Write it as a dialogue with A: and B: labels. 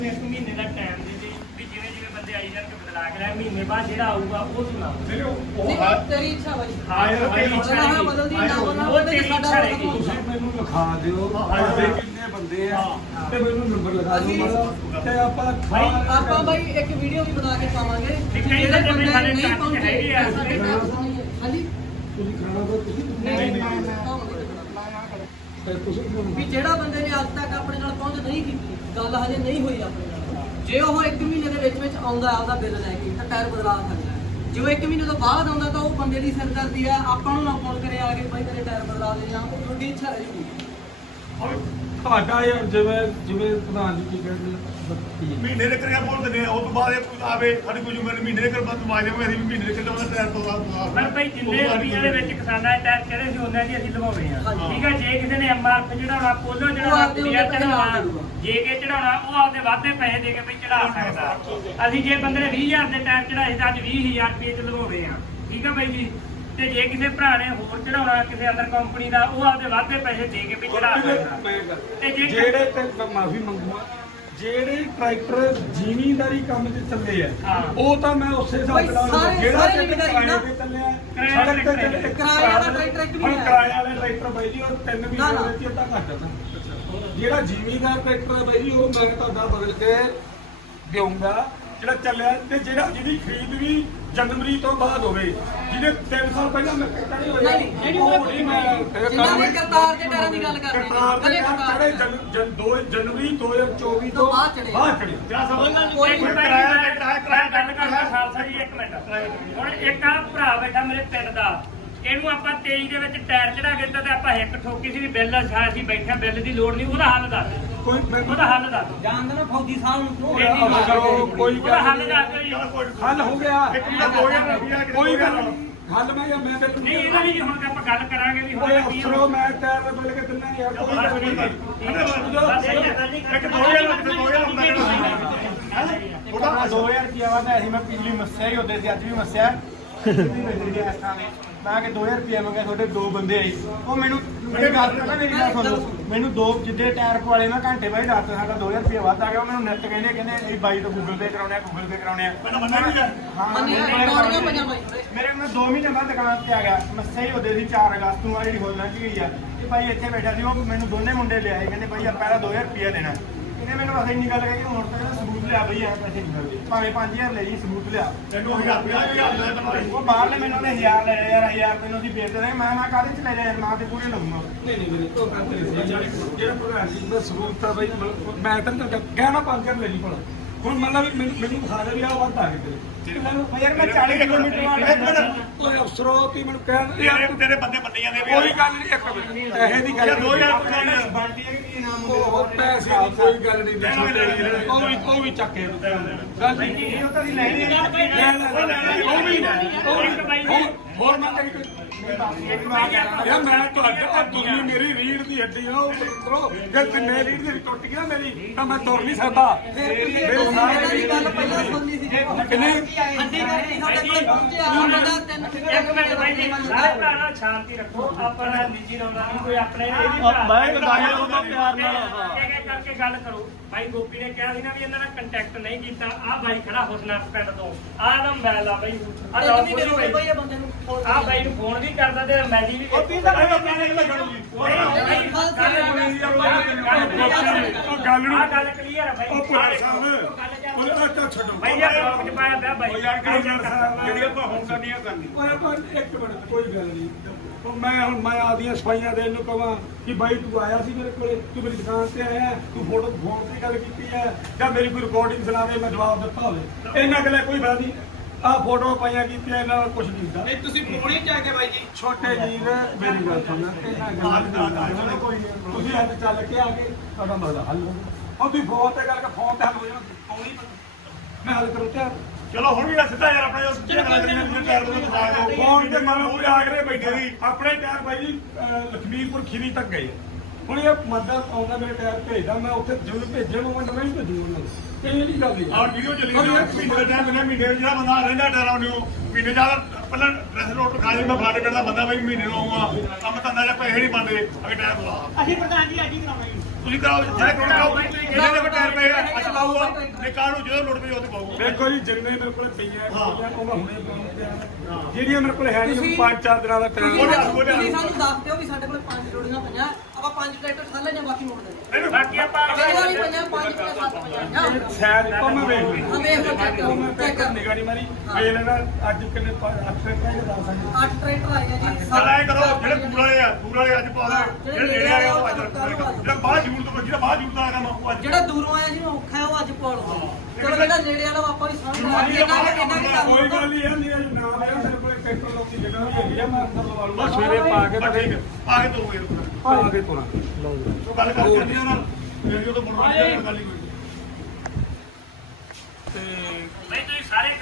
A: एक महीने का टाइम दे दे भी जिवें जिवें बंदे आई जाणगे बदला के रहा महीने बाद जेड़ा आऊगा वो सुना
B: तेरी इच्छा भाई
A: हाँ तेरी इच्छा रहेगी
B: बदलदी ना बना
A: वो तेरी इच्छा रहेगी
C: ਤੁਸੀਂ ਮੈਨੂੰ ਲਿਖਾ ਦਿਓ ਸਾਡੇ ਕਿੰਨੇ ਬੰਦੇ ਆ ਤੇ ਮੈਨੂੰ ਨੰਬਰ ਲਿਖਾ ਦਿਓ ਮਾੜਾ ਤੇ ਆਪਾਂ
B: ਆਪਾਂ ਭਾਈ ਇੱਕ ਵੀਡੀਓ ਵੀ ਬਣਾ ਕੇ ਪਾਵਾਂਗੇ
A: ਜਿਹੜੇ ਬੰਦੇ ਨਹੀਂ ਪਹੁੰਚੇ ਹੈਗੇ ਆ
B: ਹਾਂਜੀ
C: ਤੁਸੀਂ ਖਾਣਾ ਦੋ ਤੁਸੀਂ ਤੁਸੀਂ
B: ਵੀ ਜਿਹੜਾ ਬੰਦੇ ਨੇ ਅੱਜ ਤੱਕ ਆਪਣੇ ਨਾਲ ਪਹੁੰਚ ਨਹੀਂ ਕੀਤੀ ਗੱਲ ਹਜੇ ਨਹੀਂ ਹੋਈ ਆਪਣੇ ਨਾਲ ਜੇ ਉਹ 1 ਮਹੀਨੇ ਦੇ ਵਿੱਚ ਆਉਂਦਾ ਆਪਦਾ ਬਿੱਲ ਲੈ ਕੇ ਤਾਂ ਟਾਇਰ ਬਦਲਾ ਸਕਦਾ ਜੇ ਉਹ 1 ਮਹੀਨੇ ਤੋਂ ਬਾਅਦ ਆਉਂਦਾ ਤਾਂ ਉਹ ਬੰਦੇ ਦੀ ਸਿਰਦਰਦੀ ਆ ਆਪਾਂ ਨੂੰ ਨਾ ਫੋਨ ਕਰੇ ਆ ਕੇ ਭਾਈ ਤੇਰੇ ਟਾਇਰ ਬਦਲਾ ਦੇ ਜਾਂ ਉਹ ਤੁਹਾਡੀ ਇੱਛਾ ਰਹੇਗੀ
C: ਤੁਹਾਡਾ ਯਾਰ ਜਿਵੇਂ ਪ੍ਰਧਾਨ ਜੀ ਕੀ ਕਹਿੰਦੇ
D: ਮਹੀਨੇ ਦੇ ਕਰਿਆ ਬੋਲ ਦਿੰਦੇ ਆ ਉਹ ਤੋਂ ਬਾਅਦ ਇਹ ਆਵੇ ਸਾਡੀ ਕੋਈ ਜ਼ਿੰਮੇਵਾਰੀ ਮਹੀਨੇ ਦੇ ਕਰ ਬੰਦ ਮਾਰ ਦੇਵਾਂਗੇ ਅਸੀਂ ਮਹੀਨੇ ਦੇ ਕਿਲੋ ਦਾ ਟਾਇਰ ਤੋਂ ਬਾਅਦ
A: ਪਰ ਭਾਈ ਜਿੰਨੇ ਰੁਪਈਆਂ ਦੇ ਵਿੱਚ ਕਿਸਾਨਾਂ ਦੇ ਟੈਕਸ ਚੜੇ ਸੀ ਉਹਨਾਂ ਦੀ ਅਸੀਂ ਲਵਾਉਣੇ ਆ ਠੀਕ ਹੈ ਜੇ ਕਿਸੇ ਨੇ ਐਮਆਰਪੀ ਚੜਾਉਣਾ ਪੋਲੋ ਚੜਾਉਣਾ ਪੀਆਰ ਚੜਾਉਣਾ ਜੇ ਕੇ ਚੜਾਉਣਾ ਉਹ ਆਪਦੇ ਵਾਧੇ ਪੈਸੇ ਦੇ ਕੇ ਵੀ ਚੜਾ ਸਕਦਾ ਅਸੀਂ ਜੇ ਬੰਦੇ ਨੇ 20000 ਦੇ ਟਾਇਰ ਚੜਾਏ ਤਾਂ ਅੱਜ 20000 ਰੁਪਏ ਚ ਲਵਾਉਣੇ ਆ ਠੀਕ ਹੈ ਬਾਈ ਜੀ ਤੇ ਜੇ ਕਿਸੇ ਭਰਾ ਨੇ ਹੋਰ ਚੜਾਉਣਾ ਕਿਸੇ ਅਦਰ ਕੰਪਨੀ ਦਾ ਉਹ ਆਪਦੇ ਵਾਧੇ ਪੈਸੇ ਦੇ ਕੇ ਵੀ ਚੜਾ ਸਕਦਾ ਤੇ
C: ਜਿਹੜੇ ਤੇ ਮਾਫੀ ਮੰਗੂਗਾ ਜਿਹੜੇ ਟਰੈਕਟਰ ਜ਼ਿਮੀਂਦਾਰੀ ਕੰਮ 'ਚ ਚੱਲੇ ਆ ਉਹ ਤਾਂ ਮੈਂ ਉਸੇ ਹਿਸਾਬ ਨਾਲ ਜਿਹੜਾ ਕਿਰਾਏ ਤੇ ਚੱਲਿਆ ਸੜਕ ਤੇ
B: ਕਿਰਾਏ ਵਾਲਾ ਟਰੈਕਟਰ ਇੱਕ ਵੀ ਨਹੀਂ
C: ਕਿਰਾਏ ਵਾਲੇ ਟਰੈਕਟਰ ਬਾਈ ਜੀ ਉਹ 3 ਮਹੀਨੇ ਵਿੱਚ ਅੱਧਾ ਘੱਟ ਆ ਜਿਹੜਾ ਜ਼ਿਮੀਂਦਾਰ ਟਰੈਕਟਰ ਹੈ ਬਾਈ ਜੀ ਉਹ ਮੈਂ ਤੁਹਾਡਾ ਬਦਲ ਕੇ ਦੇਵਾਂਗਾ ਜਿਹੜਾ ਚੱਲਿਆ ਤੇ ਜਿਹਦੀ ਖਰੀਦ ਵੀ ਜਨਵਰੀ ਤੋਂ ਬਾਅਦ ਹੋਵੇ ਜਿਹਦੇ 3 ਸਾਲ ਪਹਿਲਾਂ ਮੈਂ ਕੀਤਾ ਨਹੀਂ ਹੋਇਆ
B: ਜਿਨ੍ਹਾਂ ਦੇ ਕਰਤਾਰ ਦੇ ਟਾਇਰਾਂ ਦੀ ਗੱਲ ਕਰ ਰਹੇ ਹਾਂ ਕਦੇ
C: ਚੜੇ ਜਨਵਰੀ 2024 ਤੋਂ ਬਾਅਦ ਚੜੇ
A: ਗੱਲ ਕਰਦਾ ਖਾਲਸਾ ਜੀ 1 ਮਿੰਟ ਹੁਣ ਇੱਕ ਆ ਭਰਾ ਬੈਠਾ ਮੇਰੇ ਪਿੰਡ ਦਾ ਇਹਨੂੰ ਆਪਾਂ 23 ਦੇ ਵਿੱਚ ਟਾਇਰ ਚੜਾ ਕੇ ਦਿੱਤਾ ਤੇ ਆਪਾਂ ਇੱਕ ਠੋਕੀ ਸੀ ਵੀ ਬਿੱਲ ਅਸੀਂ ਬੈਠੇ ਬਿੱਲ ਦੀ ਲੋੜ ਨਹੀਂ ਉਹਦਾ ਹੱਲ ਦੱਸ ਉਹਦਾ ਹੱਲ ਦੱਸ
B: ਜਾਣਦੇ ਨਾ ਫੌਜੀ ਸਾਹਿਬ ਨੂੰ
C: ਕੋਈ
A: ਉਹਦਾ ਹੱਲ ਦੱਸ
C: ਹੱਲ ਹੋ ਗਿਆ ਕੋਈ ਗੱਲ ਨਹੀਂ ਹੱਲ ਮੈਂ
A: ਨਹੀਂ ਇਹਦਾ ਨਹੀਂ ਹੁਣ ਆਪਾਂ ਗੱਲ ਕਰਾਂਗੇ ਵੀ
C: ਕੋਈ ਅਫਸਰੋ ਮੈਂ ਟਾਇਰ ਦੇ ਬਿੱਲ ਕੇ ਦਿੰਦਾ ਯਾਰ ਕੋਈ ਗੱਲ ਨਹੀਂ
D: ਇੱਕ 2000
E: ਉਹਦਾ 2000 ਰੁਪਿਆ ਵਾ ਤਾਂ ਅਸੀਂ ਮੈਂ ਪਿਛਲੀ ਮੱਸਿਆ ਹੀ ਹੁੰਦੇ ਸੀ ਅੱਜ ਵੀ ਮੱਸਿਆ ਮੈਂ ਕਿ 2000 ਰੁਪਿਆ ਮੰਗਿਆ ਤੁਹਾਡੇ 2 ਬੰਦੇ ਆਏ ਉਹ ਮੈਨੂੰ ਮੇਰੀ ਗੱਲ ਸੁਣੋ ਮੈਨੂੰ 2 ਜਿੱਦੇ ਟਾਇਰ ਪਵਾਲੇ ਮੈਂ ਘੰਟੇ ਬਾਅਦ ਰਾਤ ਸਾਡਾ 2000 ਰੁਪਿਆ ਵੱਧ ਆ ਗਿਆ ਮੈਨੂੰ ਨੈਟ ਕਹਿੰਦੇ ਇਹ ਬਾਈ ਤੋਂ ਗੂਗਲ ਪੇ ਕਰਾਉਣੇ ਆ ਮੇਰੇ ਕੋਲ 2 ਮਹੀਨੇ ਬਾਅਦ ਦੁਕਾਨ ਤੇ ਆ ਗਿਆ ਮੱਸਿਆ ਹੀ ਹੁੰਦੇ ਸੀ 4 ਅਗਸਤ ਨੂੰ ਆ ਜਿਹੜੀ ਹੋਲ ਲੰਘ ਗਈ ਆ ਤੇ ਭਾਈ ਇੱਥੇ ਬੈਠਾ ਸੀ ਉਹ ਮੈਨੂੰ ਦੋਨੇ ਮੁੰਡੇ ਲਿਆਏ ਕਹਿੰਦੇ ਭਾਈ ਆ ਪਹਿਲਾਂ 2000 ਰੁਪਿਆ ਦੇਣਾ ਇਹਨੇ ਮੈਨੂੰ ਬਸ ਇੰਨੀ ਗੱਲ ਕਹੀ ਹੁਣ ਤੱਕ ਸਬੂਤ ਲਿਆ ਬਈ ਆ ਪੈਸੇ ਨਹੀਂ ਮਿਲਦੇ ਭਾਵੇਂ 5000 ਲੈ ਜੀ ਸਬੂਤ ਲਿਆ
D: ਤੈਨੂੰ 1000 ਰੁਪਇਆ
E: ਉਹ ਬਾਹਰਲੇ ਮੈਨੂੰ ਉਹਨੇ 1000 ਲੈ ਯਾਰ 1000 ਮੈਨੂੰ ਉਹਦੀ ਵੇਚ ਦੇ ਮੈਂ ਕਾਹਦੇ ਚ ਲੈ ਜਾ ਮਾਂ ਤੇ ਪੂਰੇ ਲਊਂਗਾ
C: ਨਹੀਂ ਮੇਰੇ ਤੋਂ ਗੱਲ ਨਹੀਂ ਜਿਹੜਾ ਪ੍ਰਧਾਨ ਜੀ ਦਾ ਸਬੂਤ ਆ ਬਈ ਮੈਂ ਤਾਂ ਕਹਿਣਾ 5000 ਲੈ ਜੀ ਭਲਾ ਹੁਣ ਮਤਲਬ ਮੈਨੂੰ ਖਾ ਦੇ ਵੀ ਆ ਵੱਧ ਆ ਗਏ
E: ਯਾਰ ਮੈਂ 40 ਕਿਲੋਮੀਟਰ ਵਾਲਾ
C: ਓਏ ਅਫਸਰੋ ਤੀ ਮੈਨੂੰ ਕਹਿ
D: ਤੇਰੇ ਬੰਦੇ ਮੰਨੀ ਜਾਂਦੇ ਵੀ
C: ਕੋਈ ਗੱਲ ਨਹੀਂ ਇੱਕ ਮਿੰਟ ਪੈਸੇ ਦੀ ਗੱਲ
D: 2000
E: ਬੰਟੀ ਹੈ ਕਿ ਨਾਮ
C: ਉਹ ਪੈਸੇ ਦੀ ਕੋਈ ਗੱਲ ਨਹੀਂ ਉਹ ਵੀ ਚੱਕੇ ਗੱਲ ਨਹੀਂ
E: ਉਹ ਤਾਂ ਦੀ ਲੈਣੀ
C: ਉਹ ਵੀ ਹੋਰ ਮੈਂ ਯਾਰ ਮੈਂ ਤੁਹਾਡਾ ਤੁਸੀਂ ਮੇਰੀ ਰੀੜ ਦੀ ਹੱਡੀ ਆ ਉਹ ਕਰੋ ਜੇ ਤੇ ਮੇਰੀ ਰੀੜ ਦੀ ਟੁੱਟ ਗਈ ਨਾ ਮੇਰੀ ਤਾਂ ਮੈਂ ਤੁਰ ਨਹੀਂ ਸਕਦਾ ਮੇਰੇ ਸਾਰੇ
B: ਦੀ ਗੱਲ ਪਹਿਲਾਂ ਸੁਣਨੀ ਸੀ
C: ਕਿੰਨੇ
B: ਹੱਡੀ ਕਰਕੇ ਸਾਡੇ ਕੋਲ ਪਹੁੰਚਿਆ ਮੁੰਡਾ 3
A: ਇੱਕ ਮਿੰਟ ਬਾਈ ਜੀ ਸਾਰੇ ਭਰਾ ਨਾਲ ਸ਼ਾਂਤੀ ਰੱਖੋ ਆਪਣਾ ਨਿੱਜੀ ਰੌਲਾ ਨਹੀਂ ਕੋਈ ਆਪਣੇ ਇਹ ਵੀ ਭਰਾ ਕਰਕੇ ਗੱਲ ਕਰੋ ਭਾਈ ਗੋਪੀ ਨੇ ਕਿਹਾ ਸੀ ਨਾ ਵੀ ਇਹਨਾਂ ਨਾਲ ਕੰਟੈਕਟ ਨਹੀਂ ਕੀਤਾ ਆ ਬਾਈ ਖੜਾ ਹੁਸਨਾ ਪਿੰਡ ਤੋਂ ਆ ਦਾ ਮੋਬਾਈਲ ਆ ਬਾਈ ਆ ਲਓ
B: ਬੰਦੇ ਨੂੰ
A: ਆ ਬਾਈ ਨੂੰ ਫੋਨ ਵੀ ਕਰਦਾ ਤੇ ਮੈਸੇਜ ਵੀ ਗੱਲ ਕਲੀਅਰ ਹੈ ਬਾਈ
C: ਛੱਡੋ
A: ਬਾਈ ਯਾਰ ਬਲੌਗ ਚ ਪਾਇਆ ਪਿਆ ਬਾਈ
D: ਜਿਹੜੀ ਆਪਾਂ ਹੁਣ ਕਰਨੀ ਆ ਕਰਨੀ
C: ਇੱਕ ਮਿੰਟ ਕੋਈ ਗੱਲ ਨਹੀਂ ਮੈਂ ਆਦੀਆਂ ਸਫਾਈਆਂ ਦੇਣ ਨੂੰ ਕਹਾਂ ਕਿ ਬਾਈ ਤੂੰ ਆਇਆ ਸੀ ਮੇਰੇ ਕੋਲੇ ਤੂੰ ਮੇਰੀ ਦੁਕਾਨ ਤੇ ਆਇਆ ਤੂੰ ਫੋਟੋ ਫੋਨ ਤੇ ਗੱਲ ਕੀਤੀ ਹੈ ਜਾਂ ਮੇਰੀ ਕੋਈ ਰਿਕਾਰਡਿੰਗ ਸੁਣਾਵੇ ਮੈਂ ਜਵਾਬ ਦਿੱਤਾ ਹੋਵੇ ਇਹਨਾਂ ਗੱਲਾਂ ਕੋਈ ਫਾਇਦਾ ਨਹੀਂ ਆ ਫੋਟੋ ਪਾਈਆਂ ਕੀਤੀਆਂ ਇਹਨਾਂ ਨਾਲ ਕੁਝ ਨਹੀਂ ਹੁੰਦਾ
E: ਨਹੀਂ ਤੁਸੀਂ ਫੋਨ ਹੀ ਚ ਆ ਕੇ ਬਾਈ ਜੀ
C: ਛੋਟੇ ਜੀ ਨੇ ਮੇਰੀ ਗੱਲ ਸੁਣਨਾ ਤੁਸੀਂ ਅੱਜ ਚੱਲ ਕੇ ਆ ਕੇ ਤੁਹਾਡਾ ਮਸਲਾ ਹੱਲ ਹੋ ਗਿਆ ਤੁਸੀਂ ਫੋਨ ਤੇ ਗੱਲ ਕਰ ਫੋਨ ਤੇ ਹੱਲ ਹੋ ਜਾਣਾ ਮੈਂ ਹੱਲ ਕਰੂੰ ਤਿਆਰ
D: ਚਲੋ ਹੁਣ ਵੀ ਸਿੱਧਾ ਯਾਰ ਆਪਣੇ
C: ਫੋਨ ਤੇ ਮਨ ਉਹ ਆਗਰੇ ਬੈਠੇ ਸੀ ਆਪਣੇ ਟਾਇਰ ਬਾਈ ਜੀ ਲਖਮੀਰਪੁਰ ਖੀਰੀ ਤੱਕ ਗਏ ਹੁਣ ਇਹ ਮਦਦ ਆਉਂਦਾ ਮੇਰੇ ਟਾਇਰ ਭੇਜਦਾ ਮੈਂ ਉੱਥੇ ਜਦੋਂ ਭੇਜਣ ਨੂੰ ਮੈਂ ਨਹੀਂ ਭੇਜੂ ਉਹਨਾਂ ਨੂੰ ਇਹ ਨਹੀਂ ਗੱਲ ਦੀ
D: ਆਹ ਵੀਡੀਓ ਚੱਲੀ ਮਹੀਨੇ ਦਾ ਟਾਈਮ ਮਹੀਨੇ ਜਿਹੜਾ ਬੰਦਾ ਰਹਿੰਦਾ ਟਾਇਰਾਂ ਨੂੰ ਮਹੀਨੇ ਜ਼ਿਆਦਾ ਪਹਿਲਾਂ ਡਰੈਸ ਰੋਟ ਖਾ ਲਈ ਮੈਂ ਫਾੜੇ ਪਿੰਡ ਦਾ ਬੰਦਾ ਬਈ ਮਹੀਨੇ ਨੂੰ ਆਉਂਗਾ ਕੰਮ ਧੰਦਾ ਜਾਂ ਪੈਸੇ ਨਹੀਂ ਪਾਉਂਦੇ ਅਗੇ ਟਾਇਰ ਲਾ
A: ਅਸੀਂ ਪ੍ਰਧਾਨ ਜੀ ਅੱਜ ਹੀ ਕਰਾਵਾਂਗੇ
D: ਤੁਸੀਂ ਕਰਾਓ ਜਿਹੜੇ ਕੋਲ ਕਰਾਓ ਇਹਦੇ ਦੇ ਟਾਇਰ ਪਏ ਆ ਅੱਜ ਪਾਊਗਾ ਤੇ ਕੱਲ ਨੂੰ ਜਦੋਂ ਲੋੜ ਪਈ ਉਹ ਤੇ ਪਾਊਗਾ
C: ਦੇਖੋ ਜੀ ਜਿੰਨੇ ਮੇਰੇ ਕੋਲ ਪਈਆਂ ਉਹ ਮੈਂ ਹੁਣੇ ਪਾਉਣ ਤੇ ਆਇਆ ਜਿਹੜੀਆਂ ਮੇਰੇ ਕੋਲ ਹੈ ਨਹੀਂ 5-4 ਦਿਨਾਂ ਦਾ ਟਾਈਮ
B: ਤੁਸੀਂ ਸਾਨੂੰ ਦੱਸ ਦਿਓ ਵੀ ਸਾਡੇ ਕੋਲ 5 ਜੋੜੀਆਂ ਪਈਆਂ ਆਪਾਂ 5 ਟਰੈਕਟਰ ਠਾਲ ਲੈਣੇ ਬਾਕੀ ਮੋੜ ਦੇ
A: ਬਾਕੀ ਆਪਾਂ
B: ਜਿਹੜੀਆਂ ਵੀ ਪਈਆਂ 5 ਜਾਂ 7 ਪਈਆਂ
C: ਸ਼ਾਇਦ ਉਹ ਮੈਂ ਵੇਖ ਲਈ
B: ਹਾਂ ਵੇਖ ਲਓ ਚੈੱਕ ਕਰੋ ਚੈੱਕ ਕਰੋ
C: ਨਿਗਾਹ ਨਹੀਂ ਮਾਰੀ ਵੇਖ ਲੈਣਾ ਅੱਜ ਕਿੰਨੇ 8 ਟਰੈਕਟਰ ਦਾ ਦੱਸ
B: 8 ਟਰੈਕਟਰ ਆਏ ਆ ਜੀ
D: ਚੱਲ ਐ ਕਰੋ ਜਿਹੜੇ ਦੂਰ ਵਾਲੇ ਅੱਜ ਪਾ ਦੇ ਜਿਹੜੇ ਨੇੜੇ ਵਾਲੇ ਉਹ ਅੱਜ ਜਿਹੜਾ ਬਾਹਰ ਜੂੜ ਤੋਂ ਜਿਹੜਾ ਬਾਹਰ ਜੂੜ ਦਾ ਕੰਮ ਉਹ ਅੱਜ
B: ਜਿਹੜਾ ਦੂਰੋਂ ਆਇਆ ਜਿਹਨੂੰ ਔਖਾ ਹੈ ਉਹ ਅੱਜ ਪਾੜ ਦੋ ਚਲੋ ਜਿਹੜਾ ਨੇੜੇ ਵਾਲਾ ਆਪਾਂ ਵੀ ਸਮਝ ਆ ਇਹਨਾਂ
C: ਕੋਈ ਗੱਲ ਨਹੀਂ ਇਹ ਨਹੀਂ ਨਾ ਮੇਰਾ ਮੇਰੇ ਕੋਲ ਟਰੈਕਟਰ ਲੋਕੀ ਜਗ੍ਹਾ ਵੀ ਹੈਗੀ ਆ ਮੈਂ ਅੰਦਰ ਲਵਾ ਲੂੰਗਾ ਸਵੇਰੇ ਪਾ ਕੇ
D: ਬਸ ਠੀਕ ਹੈ ਆ ਕੇ ਤੋਗੇ
C: ਪਾ ਕੇ ਤੁਰਾਂ
D: ਉਹ ਗੱਲ ਕਰ ਕਰਨੀ ਉਹਨਾਂ ਨਾਲ ਰੇਡੀਓ ਤੋਂ ਮੁੜ ਕੇ ਗੱਲ ਹੀ ਕੋਈ
C: ਤੇ
A: ਨਹੀਂ ਤੁਸੀਂ ਸਾਰੇ